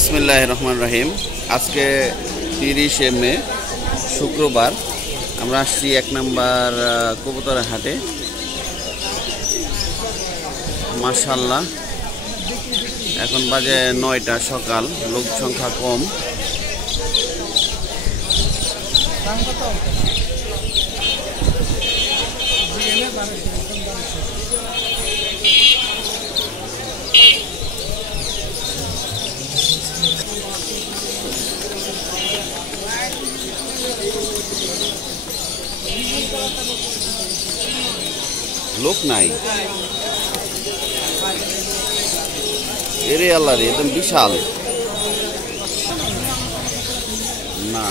বিসমিল্লাহির রহমানির রহিম। আজকে 30শে মে শুক্রবার। আমরা আসছি 1 নম্বর কবুতরের হাটে। মাশাআল্লাহ, এখন বাজে 9টা সকাল, লোক সংখ্যা কম। লোক নাই, এরে আল্লাহ রে, একদম বিশাল না।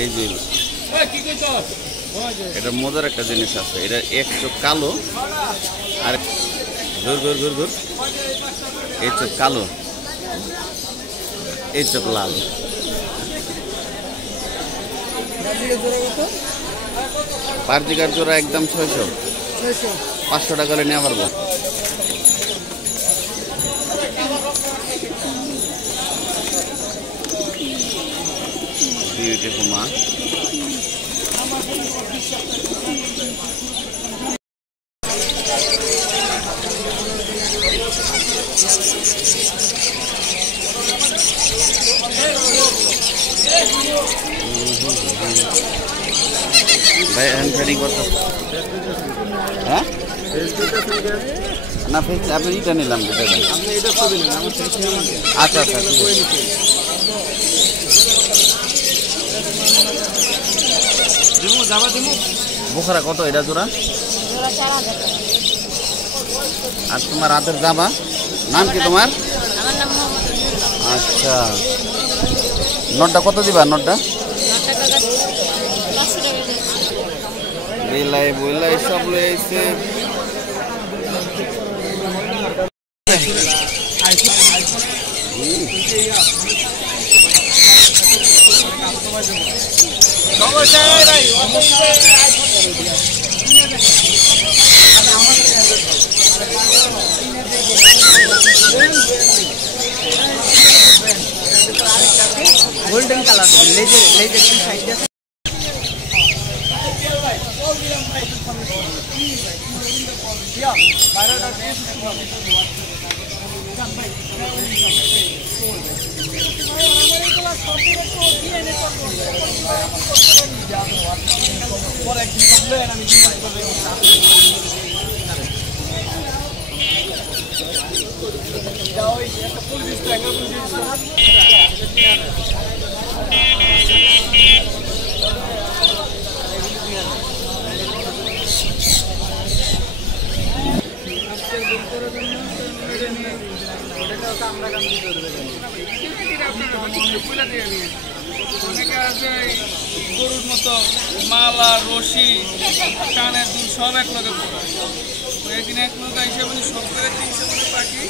এই যে এটা মজার একটা জিনিস আছে, এটা এক চোখ কালো আর ঘুর ঘুর ঘুর ঘুর, এই চোখ কালো, এই চোখ লাল। পার্জিকার জোড়া একদম 600, 500 টাকা করে নেওয়া পারবো। বিউটিফুল মা। ভাই হ্যান্ড ফেডিং করতে, হ্যাঁ না ফেস আপনি এটা নিলাম, আচ্ছা আচ্ছা। বোখারা কত এটা জোড়া? আর তোমার রাতের জামা নাম কি তোমার? আচ্ছা, নটটা কত দিবা? নটটা বিলাই বইলাই সব লইছে। গোল্ডেন কালার লেজের লেজের কি সাইজ আছে? গরুর মতো মালা, রশি, কানের দুল সব এক লগে পড়া। একদিন এক লোক এসে বলি সব করে 300 করে পাখি,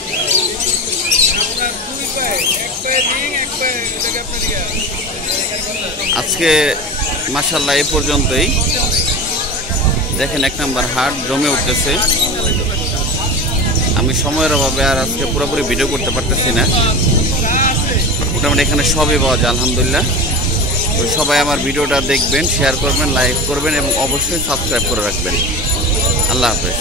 আপনার 2 পায়ে, 1 পায়ে রিং, 1 পায়ে আপনার ইয়া। আজকে মাশাআল্লাহ এই পর্যন্তই। দেখেন 1 নম্বর হাট জমে উঠতেছে। আমি সময়ের অভাবে আর আজকে পুরোপুরি ভিডিও করতে পারতেছি না। মোটামুটি এখানে সবই পাওয়া যায় আলহামদুলিল্লাহ। তো সবাই আমার ভিডিওটা দেখবেন, শেয়ার করবেন, লাইক করবেন এবং অবশ্যই সাবস্ক্রাইব করে রাখবেন। আল্লাহ হাফেজ।